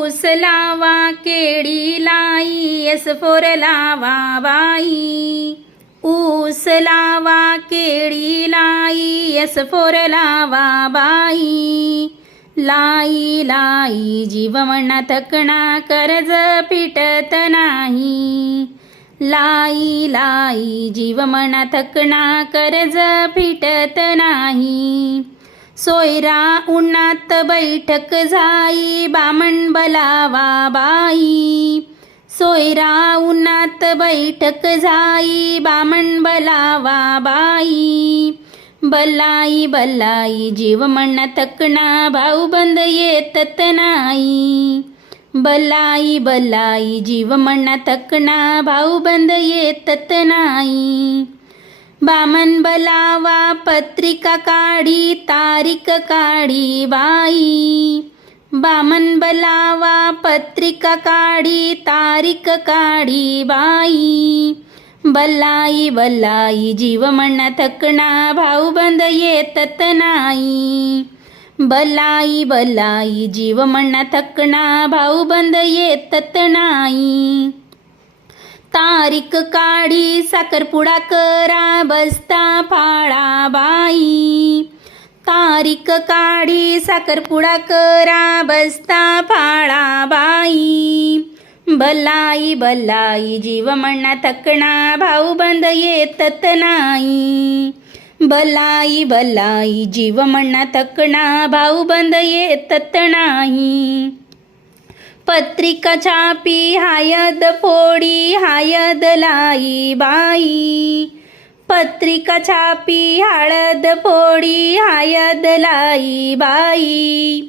ऊस लावा केळी लाई यस फोर लावा बाई. ऊस लावा केळी लाई यस फोर लावा बाई. लाई लाई जीव म्हणा थकणा कर्ज पिटत नाही. लाई लाई जीव म्हणा थकणा कर्ज फिटत नाही. सोयरा उन्हात बैठक झाई बामण बलावा बाई. सोयरा उन्हात बैठक झाई बामण बलावा बाई. बलाई बलाई जीव म्हणा तकणा भाऊ बंद येतत नाही. बलाई बलाई जीव म्हणा तकणा भाऊ बंद येतत नाही. बामन बलावा पत्रिका काढी तारीख काढी बाई. बामन बलावा पत्रिका काढी तारीख काढी बाई. बल्लाई बल्लाई जीव म्हणा थकणा भाऊ बंद येतत नाही. बलाई बलाई जीव म्हणा थकणा भाऊ बंद येतत नाही. तारीख काढी साखरपुडा करा बसता फाळा बाई. तारीख काढी साखरपुडा करा बसता फाळा बाई. बलाई बलाई जीव म्हणा थकणा भाऊ बंद येतत नाही. बलाई बलाई जीव म्हणा थकणा भाऊ बंद येतत नाही. पत्रिका छापी हायद फोडी हायद लाई बाई. पत्रिका छापी हळद फोडी हायद लाई बाई.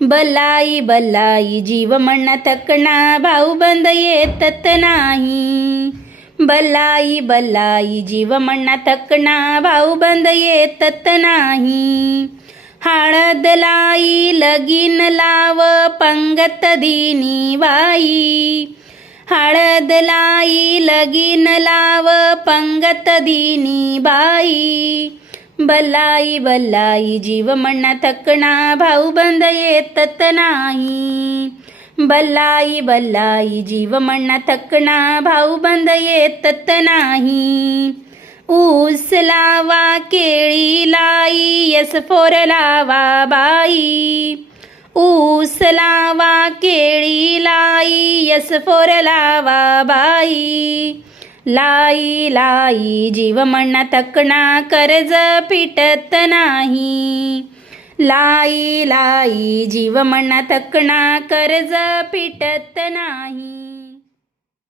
बलाई बलाई जीव म्हणा थकणा भाऊ बंद येतत नाही. बलाई बलाई जीव म्हणा थकणा भाऊ बंद येतत नाही. हळद लाई लगीन लाव पंगत दिनी बाई हळद लाई लगीन लाव पंगत दिनी बाई बलाई बलाई जीव म्हणा थकणा भाऊ बंद येतत नाही बल्लाई बल्लाई जीव म्हणा थकणा भाऊ बंद येतत नाही ऊस लावा केळी लाई यस फोर लावा बाई. ऊस लावा केळी लाई यस फोर लावा बाई. लाई लाई जीव म्हणा तकणा कर्ज पिटत नाही. लाई लाई जीव म्हणा तकणा कर्ज पिटत नाही.